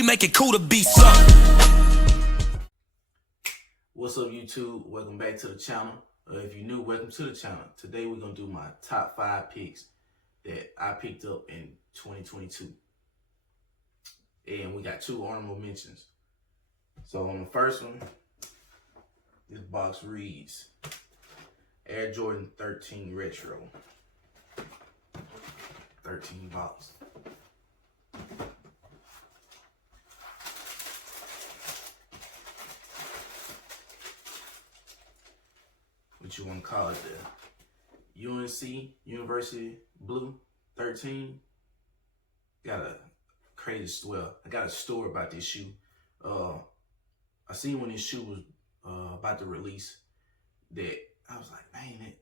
We make it cool to be something. What's up, YouTube? Welcome back to the channel. If you're new, welcome to the channel. Today we're gonna do my top 5 picks that I picked up in 2022, and we got 2 honorable mentions. So on the first one, this box reads Air Jordan 13 Retro. 13 box. What you want to call it, the UNC University Blue 13. Got a crazy story. I got a story about this shoe. I seen when this shoe was about to release that I was like, man,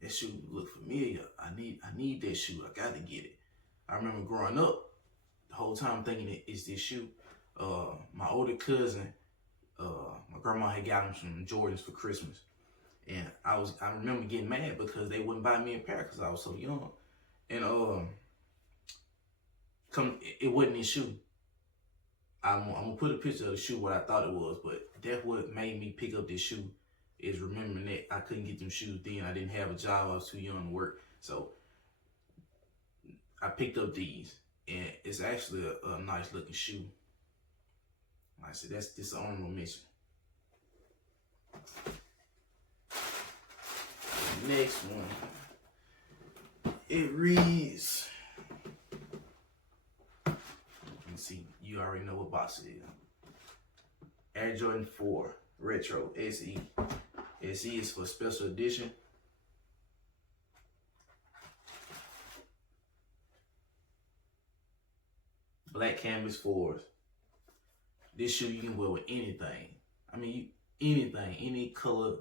that shoe look familiar. I need that shoe. I got to get it. I remember growing up the whole time thinking it's this shoe. My older cousin, my grandma had got him some Jordans for Christmas. And I remember getting mad because they wouldn't buy me a pair because I was so young. And it wasn't his shoe. I'm gonna put a picture of the shoe what I thought it was, but that's what made me pick up this shoe, is remembering that I couldn't get them shoes then. I didn't have a job. I was too young to work. So I picked up these, and it's actually a nice looking shoe. Like I said, this is an honorable mention. Next one, it reads, you can see, you already know what box it is. Air Jordan 4 Retro SE. SE is for special edition. Black canvas 4s. This shoe you can wear with anything. I mean, anything, any color,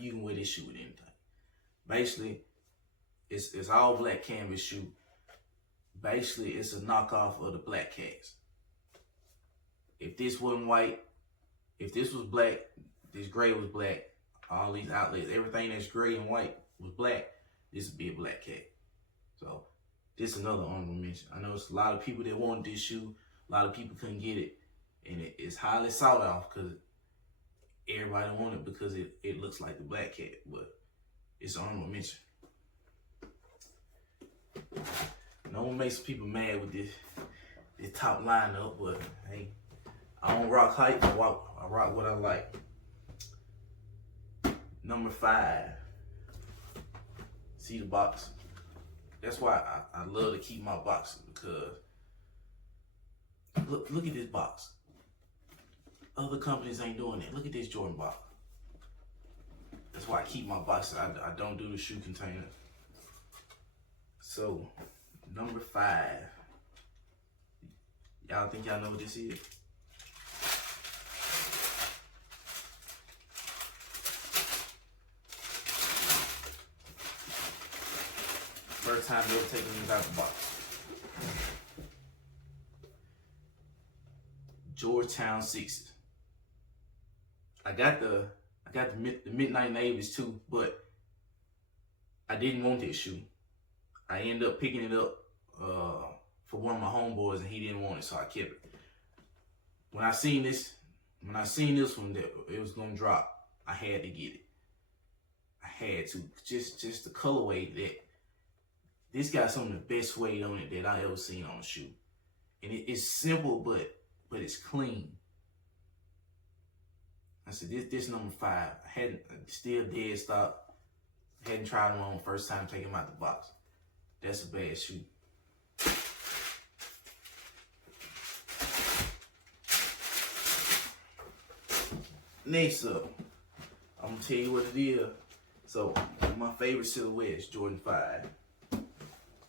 you can wear this shoe with anything. Basically, it's all black canvas shoe. Basically, it's a knockoff of the Black Cats. If this wasn't white, if this was black, this gray was black, all these outlets, everything that's gray and white was black, this would be a Black Cat. So this is another honorable mention. I know it's a lot of people that want this shoe. A lot of people couldn't get it, and it's highly sought after because everybody want it because it looks like the Black Cat, but it's an honorable mention. No one makes people mad with this top lineup, but hey, I don't rock hype. I rock what I like. Number 5. See the box. That's why I love to keep my boxes, because look at this box. Other companies ain't doing it. Look at this Jordan box. That's why I keep my boxes. I don't do the shoe container. So, number 5. Y'all think y'all know what this is? First time they're taking these out the box. Georgetown 6s. I got the Midnight Navies too, but I didn't want this shoe. I ended up picking it up for one of my homeboys, and he didn't want it, so I kept it. When I seen this one that it was gonna drop, I had to get it. I had to, just the colorway that this got some of the best suede on it that I ever seen on a shoe, and it's simple, but it's clean. I said, this number 5. I hadn't, still dead stock. Hadn't tried them on first time taking them out the box. That's a bad shoe. Next up, I'm gonna tell you what it is. So, my favorite silhouette is Jordan 5.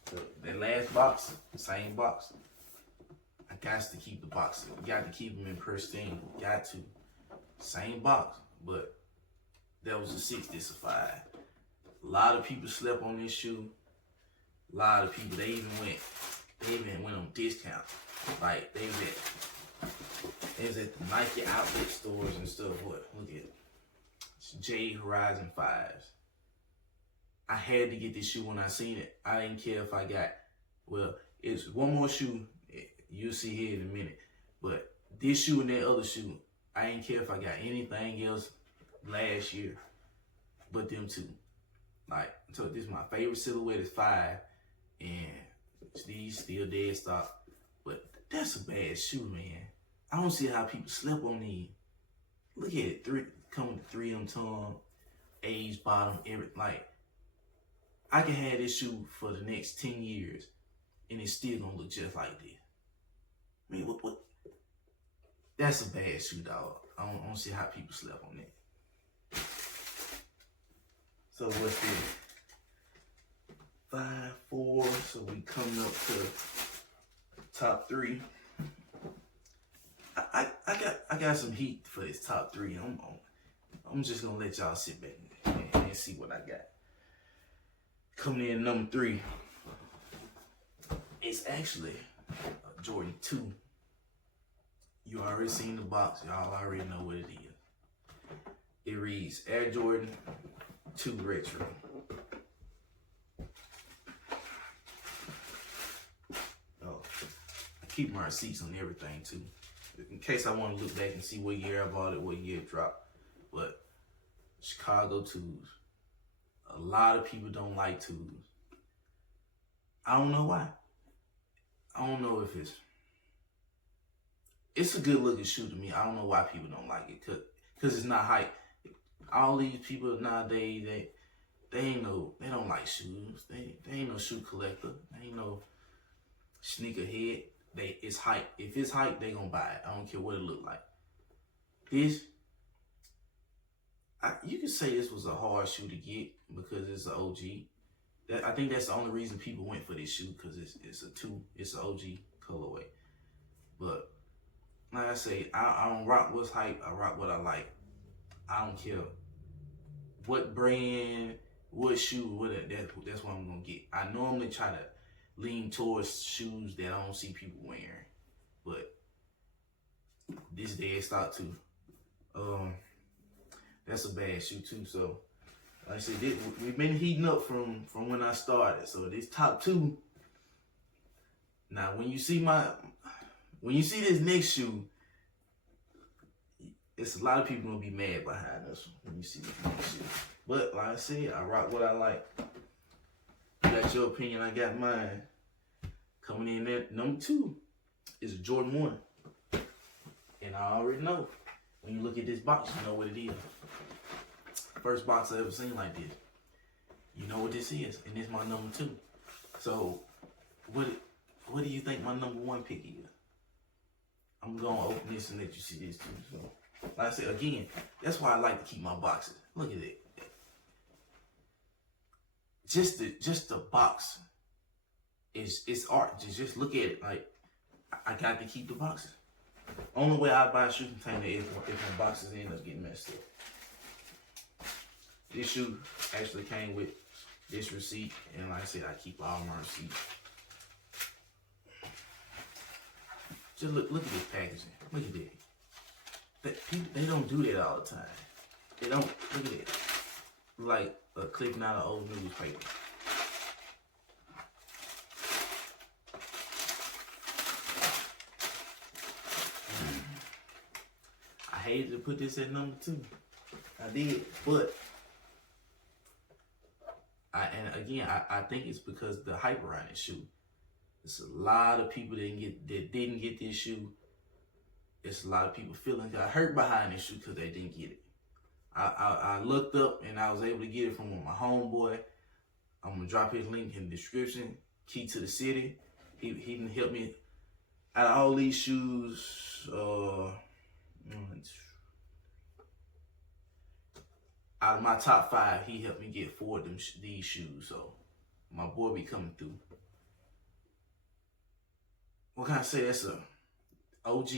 So, that last box, same box. I got to keep the boxes. You got to keep them in pristine. Got to. Same box, but that was a 6, this a 5. A lot of people slept on this shoe. A lot of people, they even went on discount. Like they was at the Nike outlet stores and stuff. What? Look at it. It's J Horizon 5s. I had to get this shoe when I seen it. I didn't care if I got, well, it's one more shoe you'll see here in a minute. But this shoe and that other shoe, I ain't care if I got anything else last year but them two. Like, so this is my favorite silhouette is 5, and these still dead stock. But that's a bad shoe, man. I don't see how people slept on these. Look at it, come with the 3M tongue, age bottom, everything. Like, I can have this shoe for the next 10 years, and it's still gonna look just like this. I mean, what? That's a bad shoe, dog. I don't see how people slept on that. So what's this? 5, 4. So we coming up to top 3. I got some heat for this top 3. I'm just gonna let y'all sit back and see what I got. Coming in number 3. It's actually a Jordan 2. You already seen the box. Y'all already know what it is. It reads Air Jordan 2 Retro. Oh, I keep my receipts on everything too, in case I want to look back and see what year I bought it, what year it dropped. But Chicago 2s. A lot of people don't like 2s. I don't know why. I don't know if it's a good looking shoe to me. I don't know why people don't like it, cause it's not hype. All these people nowadays, they don't like shoes. They ain't no shoe collector. They ain't no sneakerhead. It's hype. If it's hype, they gonna buy it. I don't care what it look like. This, you could say this was a hard shoe to get because it's an OG. I think that's the only reason people went for this shoe, because it's an OG colorway. But like I say, I don't rock what's hype. I rock what I like. I don't care what brand, what shoe, that's what I'm gonna get. I normally try to lean towards shoes that I don't see people wearing, but this dead stock too. That's a bad shoe too. So like I said, we've been heating up from when I started. So this top 2. Now when you see this next shoe, it's a lot of people gonna be mad behind us when you see this next shoe. But like I said, I rock what I like. You got your opinion, I got mine. Coming in at number 2 is a Jordan 1. And I already know, when you look at this box, you know what it is. First box I ever seen like this. You know what this is, and this is my number 2. So, what do you think my number 1 pick is? I'm gonna open this and let you see this too. So, like I said, again, that's why I like to keep my boxes. Look at it. Just the box it's art. Just look at it. Like, I got to keep the boxes. Only way I buy a shoe container is if my boxes end up getting messed up. This shoe actually came with this receipt, and like I said, I keep all my receipts. Just look at this packaging. Look at that. They don't do that all the time. They don't. Look at it. Like a clipping out of old newspaper. I hated to put this at number 2. I did, but I think it's because the hype around this shoe. It's a lot of people that didn't get this shoe. It's a lot of people got hurt behind this shoe because they didn't get it. I looked up and I was able to get it from my homeboy. I'm gonna drop his link in the description. Key to the City. He didn't help me out of all these shoes. Out of my top 5, he helped me get 4 of these shoes. So my boy be coming through. What can I say? That's a OG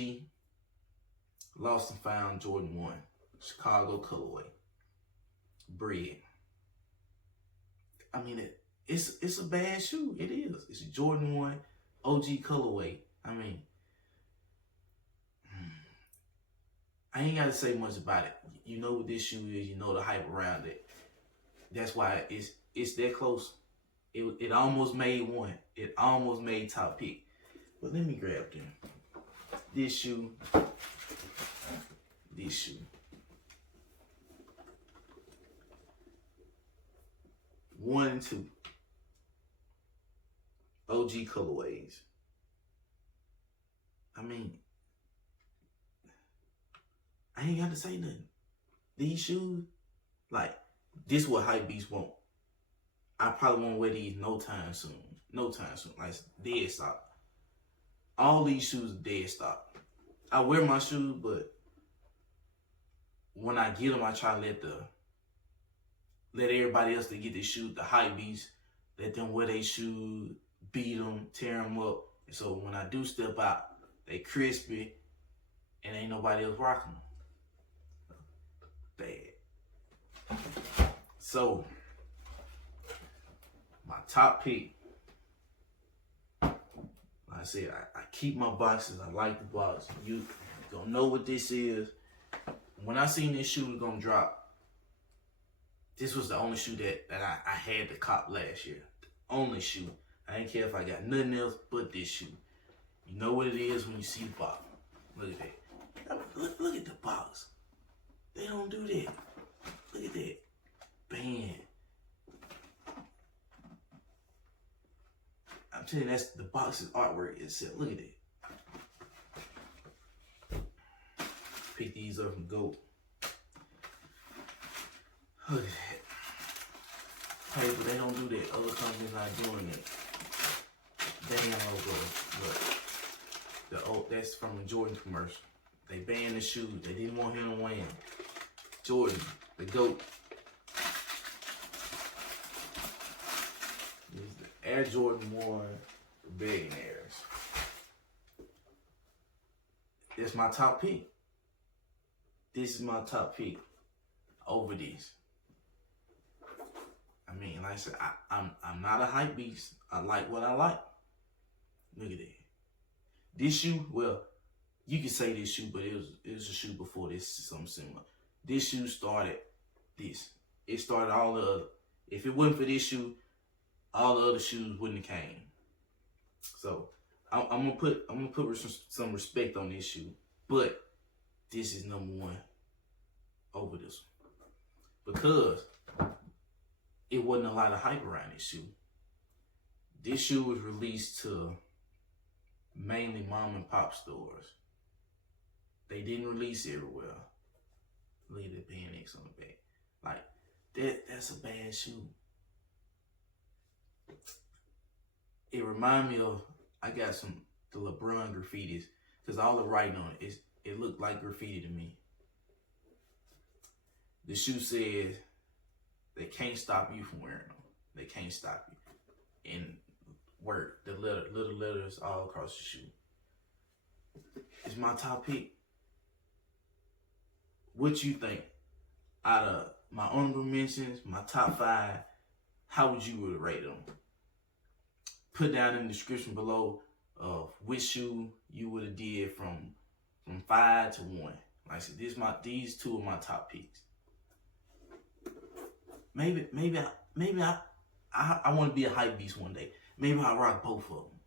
Lost and Found Jordan 1 Chicago colorway. Bread. I mean, it's a bad shoe. It is. It's a Jordan 1 OG colorway. I mean, I ain't got to say much about it. You know what this shoe is. You know the hype around it. That's why it's that close. It almost made 1. It almost made top pick. But let me grab them. this shoe, this shoe. 1 and 2. OG colorways. I mean, I ain't got to say nothing. These shoes, like, this what Hypebeast want. I probably won't wear these no time soon. No time soon. Like, dead stock. All these shoes are dead stock. I wear my shoes, but when I get them, I try to let everybody else that get their shoes, the Hypebeast, let them wear their shoes, beat them, tear them up. And so when I do step out, they crispy, and ain't nobody else rocking them. Bad. So, my top pick, like I said, I keep my boxes. I like the box. You gonna know what this is. When I seen this shoe was gonna drop, this was the only shoe that I had to cop last year. The only shoe. I didn't care if I got nothing else but this shoe. You know what it is when you see the box. Look at that. Look at the box. They don't do that. Look at that. Bam. I'm telling you, that's the box's artwork itself. Look at that. Pick these up from GOAT. Look at that. Hey, but they don't do that. Other companies not doing that. Damn logo. Look. That's from the Jordan commercial. They banned the shoes. They didn't want him to win. Jordan, the GOAT. This is the Air Jordan 1 for billionaires. That's my top pick. This is my top pick over this. I mean, like I said, I'm not a hype beast. I like what I like. Look at that. This shoe, well, you could say this shoe, but it was a shoe before this, something similar. This shoe started this. It started all the other. If it wasn't for this shoe, all the other shoes wouldn't have came. So I'm gonna put some respect on this shoe, but this is number 1 over this one because it wasn't a lot of hype around this shoe. This shoe was released to mainly mom and pop stores. They didn't release everywhere. Look at the Panics on the back. Like, that's a bad shoe. It reminds me of, I got the LeBron graffitis, because all the writing on it looked like graffiti to me. The shoe says, they can't stop you from wearing them. They can't stop you. And work, the little letters all across the shoe. It's my top pick. What you think? Out of my honorable mentions, my top 5, how would you rate them? Put down in the description below of which shoe you would have did from 5 to 1. Like I said, these 2 are my top picks. Maybe I want to be a hype beast one day. Maybe I'll rock both of them.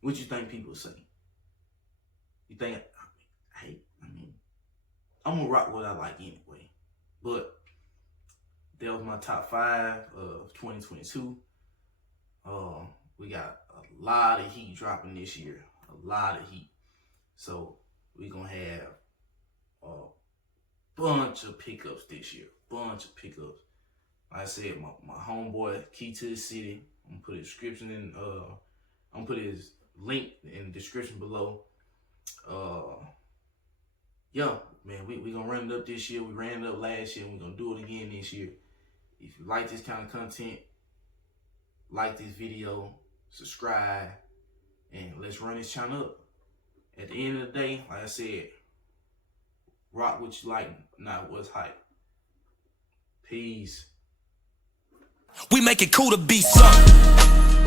What you think people say? You think, hey, I mean, I'm going to rock what I like anyway. But that was my top 5 of 2022. We got a lot of heat dropping this year. A lot of heat. So we're going to have a bunch of pickups this year. Bunch of pickups. Like I said, my homeboy, Key to the City. I'm gonna put a description in. I'm gonna put his link in the description below. Yeah, man, we gonna run it up this year. We ran it up last year, and we're gonna do it again this year. If you like this kind of content, like this video, subscribe, and let's run this channel up. At the end of the day, like I said, rock what you like, not what's hype. Peace. We make it cool to be something.